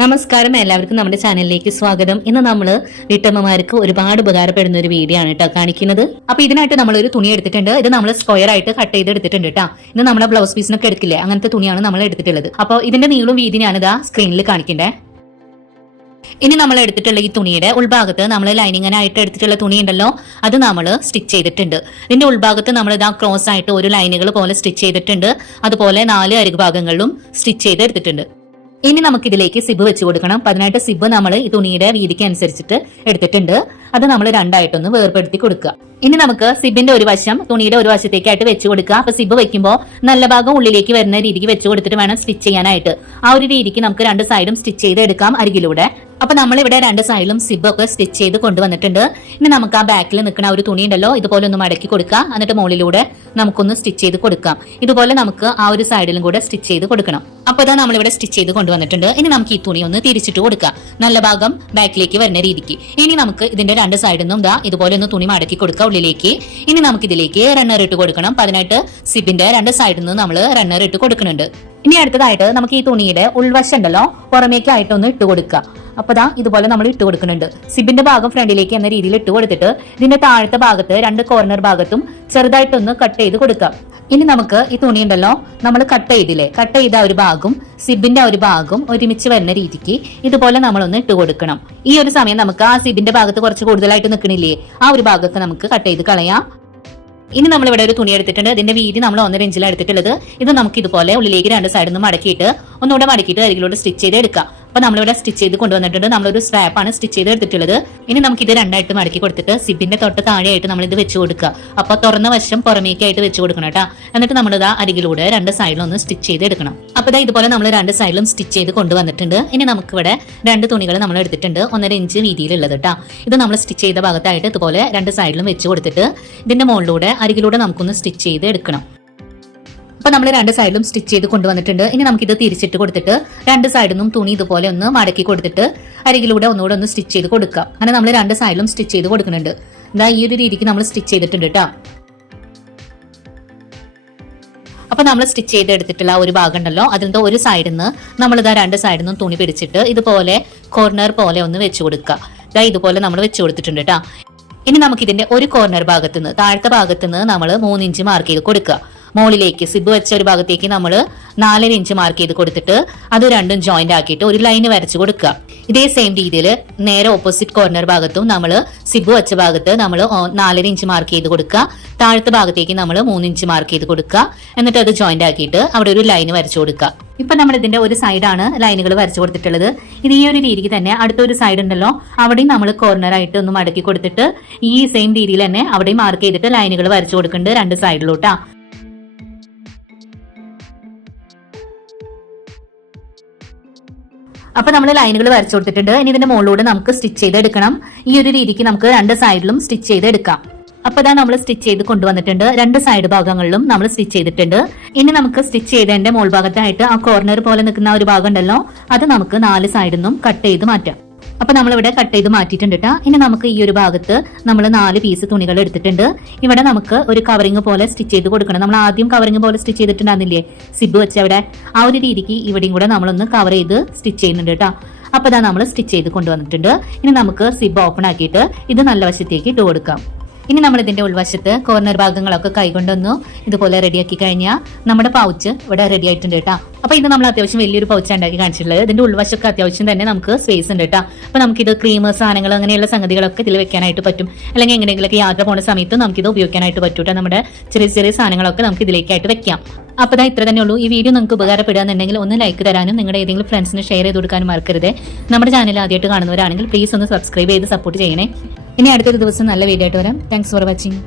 നമസ്കാരം, എല്ലാവർക്കും നമ്മുടെ ചാനലിലേക്ക് സ്വാഗതം. ഇന്ന് നമ്മൾ വീട്ടമ്മമാർക്ക് ഒരുപാട് ഉപകാരപ്പെടുന്ന ഒരു വീഡിയോ ആണ് കേട്ടോ കാണിക്കുന്നത്. അപ്പൊ ഇതിനായിട്ട് നമ്മൾ ഒരു തുണി എടുത്തിട്ടുണ്ട്. ഇത് നമ്മൾ സ്ക്വയർ ആയിട്ട് കട്ട് ചെയ്ത് എടുത്തിട്ടുണ്ട് കേട്ടോ. ഇത് നമ്മളെ ബ്ലൗസ് പീസിനൊക്കെ എടുക്കില്ലേ, അങ്ങനത്തെ തുണിയാണ് നമ്മൾ എടുത്തിട്ടുള്ളത്. അപ്പോൾ ഇതിന്റെ നീളവും വീതിയാണ് ഇതാ സ്ക്രീനിൽ കാണിക്കണ്ടേ. ഇനി നമ്മൾ എടുത്തിട്ടുള്ള ഈ തുണിയുടെ ഉൾഭാഗത്ത് നമ്മൾ ലൈനിങ്ങിനായിട്ട് എടുത്തിട്ടുള്ള തുണി ഉണ്ടല്ലോ, അത് നമ്മൾ സ്റ്റിച്ച് ചെയ്തിട്ടുണ്ട്. ഇതിന്റെ ഉൾഭാഗത്ത് നമ്മൾ ഇതാ ക്രോസ് ആയിട്ട് ഒരു ലൈനുകൾ പോലെ സ്റ്റിച്ച് ചെയ്തിട്ടുണ്ട്. അതുപോലെ 4 അരികു ഭാഗങ്ങളിലും സ്റ്റിച്ച് ചെയ്ത് എടുത്തിട്ടുണ്ട്. ഇനി നമുക്ക് ഇതിലേക്ക് സിബ് വെച്ച് കൊടുക്കണം. അപ്പൊ അതിനായിട്ട് സിബ് നമ്മൾ ഈ തുണിയുടെ വീതിക്ക് അനുസരിച്ചിട്ട് എടുത്തിട്ടുണ്ട്. അത് നമ്മൾ രണ്ടായിട്ടൊന്ന് വേർപെടുത്തി കൊടുക്കുക. ഇനി നമുക്ക് സിബിന്റെ ഒരു വശം തുണിയുടെ ഒരു വശത്തേക്കായിട്ട് വെച്ച് കൊടുക്കുക. അപ്പൊ സിബ് വെക്കുമ്പോൾ നല്ല ഭാഗം ഉള്ളിലേക്ക് വരുന്ന രീതിക്ക് വെച്ച് കൊടുത്തിട്ട് വേണം സ്റ്റിച്ച് ചെയ്യാനായിട്ട്. ആ ഒരു രീതിക്ക് നമുക്ക് 2 സൈഡും സ്റ്റിച്ച് ചെയ്ത് എടുക്കാം അരികിലൂടെ. അപ്പൊ നമ്മളിവിടെ 2 സൈഡിലും സിബ് ഒക്കെ സ്റ്റിച്ച് ചെയ്ത് കൊണ്ടുവന്നിട്ടുണ്ട്. ഇനി നമുക്ക് ആ ബാക്കിൽ നിൽക്കുന്ന ഒരു തുണി ഉണ്ടല്ലോ, ഇതുപോലെ ഒന്ന് മടക്കി കൊടുക്കാം. എന്നിട്ട് മുകളിലൂടെ നമുക്കൊന്ന് സ്റ്റിച്ച് ചെയ്ത് കൊടുക്കാം. ഇതുപോലെ നമുക്ക് ആ ഒരു സൈഡിലും കൂടെ സ്റ്റിച്ച് ചെയ്ത് കൊടുക്കണം. അപ്പൊ ഇതാ നമ്മളിവിടെ സ്റ്റിച്ച് ചെയ്ത് കൊണ്ടുവന്നിട്ടുണ്ട്. ഇനി നമുക്ക് ഈ തുണി ഒന്ന് തിരിച്ചിട്ട് കൊടുക്കാം, നല്ല ഭാഗം ബാക്കിലേക്ക് വരുന്ന രീതിക്ക്. ഇനി നമുക്ക് ഇതിന്റെ 2 സൈഡിൽ നിന്നും ഇതാ ഇതുപോലെ ഒന്ന് തുണി മടക്കി കൊടുക്കാം ഉള്ളിലേക്ക്. ഇനി നമുക്ക് ഇതിലേക്ക് റണ്ണർ ഇട്ട് കൊടുക്കണം. അപ്പൊ അതിനായിട്ട് സിബിന്റെ 2 സൈഡിൽ നിന്ന് നമ്മൾ റണ്ണർ ഇട്ട് കൊടുക്കുന്നുണ്ട്. ഇനി അടുത്തതായിട്ട് നമുക്ക് ഈ തുണിയുടെ ഉൾവശം ഉണ്ടല്ലോ പുറമേക്കായിട്ടൊന്ന് ഇട്ട് കൊടുക്കുക. അപ്പൊ ദാ ഇതുപോലെ നമ്മൾ ഇട്ട് കൊടുക്കുന്നുണ്ട്. സിബിന്റെ ഭാഗം ഫ്രണ്ടിലേക്ക് എന്ന രീതിയിൽ ഇട്ട് കൊടുത്തിട്ട് ഇതിന്റെ താഴത്തെ ഭാഗത്ത് 2 കോർണർ ഭാഗത്തും ചെറുതായിട്ടൊന്ന് കട്ട് ചെയ്ത് കൊടുക്കാം. ഇനി നമുക്ക് ഈ തുണി ഉണ്ടല്ലോ നമ്മൾ കട്ട് ചെയ്ത ഒരു ഭാഗം സിബിന്റെ ഒരു ഭാഗം ഒരുമിച്ച് വരുന്ന രീതിക്ക് ഇതുപോലെ നമ്മളൊന്ന് ഇട്ട് കൊടുക്കണം. ഈ ഒരു സമയം നമുക്ക് ആ സിബിന്റെ ഭാഗത്ത് കുറച്ച് കൂടുതലായിട്ട് നിൽക്കണില്ലേ, ആ ഒരു ഭാഗമൊക്കെ നമുക്ക് കട്ട് ചെയ്ത് കളയാം. ഇനി നമ്മൾ ഇവിടെ ഒരു തുണി എടുത്തിട്ടുണ്ട്. ഇതിന്റെ വീതി നമ്മൾ 1.5 ഇഞ്ചിലാണ് എടുത്തിട്ടുള്ളത്. ഇത് നമുക്ക് ഇതുപോലെ ഉള്ളിലേക്ക് 2 സൈഡിൽ നിന്ന് മടക്കിയിട്ട് ഒന്നുകൂടെ മടക്കിയിട്ട് അരികിലൂടെ സ്റ്റിച്ച് ചെയ്ത് എടുക്കാം. അപ്പൊ നമ്മളിവിടെ സ്റ്റിച്ച് ചെയ്ത് കൊണ്ടുവന്നിട്ടുണ്ട്. നമ്മളൊരു സ്ട്രാപ്പാണ് സ്റ്റിച്ച് ചെയ്ത് എടുത്തിട്ടുള്ളത്. ഇനി നമുക്ക് ഇത് 2ആയിട്ട് മടക്കി കൊടുത്തിട്ട് സിബിന്റെ തൊട്ട് താഴെയായിട്ട് നമ്മൾ ഇത് വെച്ച് കൊടുക്കുക. അപ്പൊ തുറന്ന വശം പുറമേക്കായിട്ട് വെച്ച് കൊടുക്കണം കേട്ടോ. എന്നിട്ട് നമ്മൾ ഇതാ അരികിലൂടെ 2 സൈഡിലും ഒന്ന് സ്റ്റിച്ച് ചെയ്ത് എടുക്കണം. അപ്പൊ ഇതാ ഇതുപോലെ നമ്മൾ 2 സൈഡിലും സ്റ്റിച്ച് ചെയ്ത് കൊണ്ടുവന്നിട്ടുണ്ട്. ഇനി നമുക്ക് ഇവിടെ 2 തുണികൾ നമ്മൾ എടുത്തിട്ടുണ്ട്, 1.5 ഇഞ്ച് വീതിയിലുള്ളത് കേട്ടോ. ഇത് നമ്മൾ സ്റ്റിച്ച് ചെയ്ത ഭാഗത്തായിട്ട് ഇതുപോലെ 2 സൈഡിലും വെച്ച് കൊടുത്തിട്ട് ഇതിന്റെ മുകളിലൂടെ അരികിലൂടെ നമുക്കൊന്ന് സ്റ്റിച്ച് ചെയ്ത് എടുക്കണം. അപ്പൊ നമ്മൾ 2 സൈഡിലും സ്റ്റിച്ച് ചെയ്ത് കൊണ്ടുവന്നിട്ടുണ്ട്. ഇനി നമുക്ക് ഇത് തിരിച്ചിട്ട് കൊടുത്തിട്ട് 2 സൈഡിൽ നിന്നും തുണി ഇതുപോലെ ഒന്ന് മടക്കി കൊടുത്തിട്ട് അരികിലൂടെ ഒന്നുകൂടെ ഒന്ന് സ്റ്റിച്ച് ചെയ്ത് കൊടുക്കാം. അങ്ങനെ നമ്മൾ 2 സൈഡിലും സ്റ്റിച്ച് ചെയ്ത് കൊടുക്കുന്നുണ്ട്. ഇതാ ഈ ഒരു രീതിക്ക് നമ്മൾ സ്റ്റിച്ച് ചെയ്തിട്ടുണ്ട് കേട്ടോ. അപ്പൊ നമ്മൾ സ്റ്റിച്ച് ചെയ്ത് എടുത്തിട്ടുള്ള ഒരു ഭാഗം ഉണ്ടല്ലോ, അതിന്റെ ഒരു സൈഡിൽ നിന്ന് നമ്മളിതാ 2 സൈഡിൽ നിന്നും തുണി പിടിച്ചിട്ട് ഇതുപോലെ കോർണർ പോലെ ഒന്ന് വെച്ച് കൊടുക്കുക. ഇതാ ഇതുപോലെ നമ്മൾ വെച്ച് കൊടുത്തിട്ടുണ്ട് കേട്ടോ. ഇനി നമുക്ക് ഇതിന്റെ ഒരു കോർണർ ഭാഗത്തുനിന്ന് താഴത്തെ ഭാഗത്തുനിന്ന് നമ്മൾ 3 ഇഞ്ച് മാർക്ക് ചെയ്ത് കൊടുക്കുക. മുകളിലേക്ക് സിബ് വെച്ച ഒരു ഭാഗത്തേക്ക് നമ്മൾ 4.5 ഇഞ്ച് മാർക്ക് ചെയ്ത് കൊടുത്തിട്ട് അത് രണ്ടും ജോയിന്റ് ആക്കിയിട്ട് ഒരു ലൈന് വരച്ചു കൊടുക്കുക. ഇതേ സെയിം രീതിയിൽ നേരെ ഓപ്പോസിറ്റ് കോർണർ ഭാഗത്തും നമ്മൾ സിബ് വെച്ച ഭാഗത്ത് നമ്മൾ 4.5 ഇഞ്ച് മാർക്ക് ചെയ്ത് കൊടുക്കുക. താഴത്തെ ഭാഗത്തേക്ക് നമ്മൾ 3 ഇഞ്ച് മാർക്ക് ചെയ്ത് കൊടുക്കുക. എന്നിട്ട് അത് ജോയിന്റ് ആക്കിയിട്ട് അവിടെ ഒരു ലൈന് വരച്ചു കൊടുക്കുക. ഇപ്പൊ നമ്മൾ ഇതിന്റെ ഒരു സൈഡാണ് ലൈനുകൾ വരച്ചു കൊടുത്തിട്ടുള്ളത്. ഇത് ഈ ഒരു രീതിക്ക് തന്നെ അടുത്തൊരു സൈഡ് ഉണ്ടല്ലോ, അവിടെയും നമ്മൾ കോർണർ ആയിട്ട് ഒന്ന് മടക്കി കൊടുത്തിട്ട് ഈ സെയിം രീതിയിൽ തന്നെ അവിടെയും മാർക്ക് ചെയ്തിട്ട് ലൈനുകൾ വരച്ചു കൊടുക്കുന്നുണ്ട് 2 സൈഡിലോട്ടാ. അപ്പൊ നമ്മൾ ലൈനുകൾ വരച്ചു കൊടുത്തിട്ടുണ്ട്. ഇനി ഇതിന്റെ മുകളിലൂടെ നമുക്ക് സ്റ്റിച്ച് ചെയ്ത് എടുക്കണം. ഈ ഒരു രീതിക്ക് നമുക്ക് 2 സൈഡിലും സ്റ്റിച്ച് ചെയ്ത് എടുക്കാം. അപ്പൊ ഇതാ നമ്മൾ സ്റ്റിച്ച് ചെയ്ത് കൊണ്ടുവന്നിട്ടുണ്ട്. 2 സൈഡ് ഭാഗങ്ങളിലും നമ്മൾ സ്റ്റിച്ച് ചെയ്തിട്ടുണ്ട്. ഇനി നമുക്ക് സ്റ്റിച്ച് ചെയ്തതിന്റെ മുകൾ ഭാഗത്തായിട്ട് ആ കോർണർ പോലെ നിൽക്കുന്ന ഒരു ഭാഗം ഉണ്ടല്ലോ, അത് നമുക്ക് 4 സൈഡിൽ നിന്നും കട്ട് ചെയ്ത് മാറ്റാം. അപ്പൊ നമ്മളിവിടെ കട്ട് ചെയ്ത് മാറ്റിയിട്ടുണ്ട് കേട്ടോ. ഇനി നമുക്ക് ഈ ഒരു ഭാഗത്ത് നമ്മൾ 4 പീസ് തുണികൾ എടുത്തിട്ടുണ്ട്. ഇവിടെ നമുക്ക് ഒരു കവറിങ് പോലെ സ്റ്റിച്ച് ചെയ്ത് കൊടുക്കണം. നമ്മൾ ആദ്യം കവറിങ് പോലെ സ്റ്റിച്ച് ചെയ്തിട്ടുണ്ടായിരുന്നില്ലേ സിബ് വെച്ച് അവിടെ, ആ ഒരു രീതിക്ക് ഇവിടെയും കൂടെ നമ്മളൊന്ന് കവർ ചെയ്ത് സ്റ്റിച്ച് ചെയ്യുന്നുണ്ട് കേട്ടോ. അപ്പൊ ഇതാ നമ്മൾ സ്റ്റിച്ച് ചെയ്ത് കൊണ്ടുവന്നിട്ടുണ്ട്. ഇനി നമുക്ക് സിബ് ഓപ്പൺ ആക്കിയിട്ട് ഇത് നല്ല വശത്തേക്ക് ഇട്ട് കൊടുക്കാം. ഇനി നമ്മൾ ഇതിന്റെ ഉൾവശത്ത് കോർണർ ഭാഗങ്ങളൊക്കെ കൈകൊണ്ടൊന്നു ഇതുപോലെ റെഡിയാക്കി കഴിഞ്ഞാൽ നമ്മുടെ പൗച്ച് ഇവിടെ റെഡി ആയിട്ടുണ്ട് കേട്ടോ. അപ്പൊ ഇത് നമ്മൾ അത്യാവശ്യം വലിയൊരു പൗച്ച് ഉണ്ടാക്കി കാണിച്ചിട്ടുള്ളത്. ഇതിന്റെ ഉൾവശമൊക്കെ അത്യാവശ്യം തന്നെ നമുക്ക് സ്പേസ് ഉണ്ട് കേട്ടോ. അപ്പൊ നമുക്കിത് ക്രീം സാധനങ്ങൾ അങ്ങനെയുള്ള സംഗതികളൊക്കെ ഇതിൽ വെക്കാനായിട്ട് പറ്റും. അല്ലെങ്കിൽ എങ്ങനെയെങ്കിലൊക്കെ യാത്ര പോകുന്ന സമയത്ത് നമുക്കിത് ഉപയോഗിക്കാനായിട്ട് പറ്റും കേട്ടോ. നമ്മുടെ ചെറിയ ചെറിയ സാധനങ്ങളൊക്കെ നമുക്ക് ഇതിലേക്കായിട്ട് വെക്കാം. അപ്പൊ ഇതാ ഇത്ര തന്നെ ഉള്ളൂ. ഈ വീഡിയോ നിങ്ങൾക്ക് ഉപകാരപ്പെടുകയാണെന്നുണ്ടെങ്കിൽ ഒന്ന് ലൈക്ക് തരാനും നിങ്ങളുടെ ഏതെങ്കിലും ഫ്രണ്ട്സിന് ഷെയർ ചെയ്ത് കൊടുക്കാനും മറക്കരുത്. നമ്മുടെ ചാനൽ ആദ്യമായിട്ട് കാണുന്നവരാണെങ്കിൽ പ്ലീസ് ഒന്ന് സബ്സ്ക്രൈബ് ചെയ്ത് സപ്പോർട്ട് ചെയ്യണേ. ഇനി അടുത്തൊരു ദിവസം നല്ല വീഡിയോ ആയിട്ട് വരാം. Thanks for watching.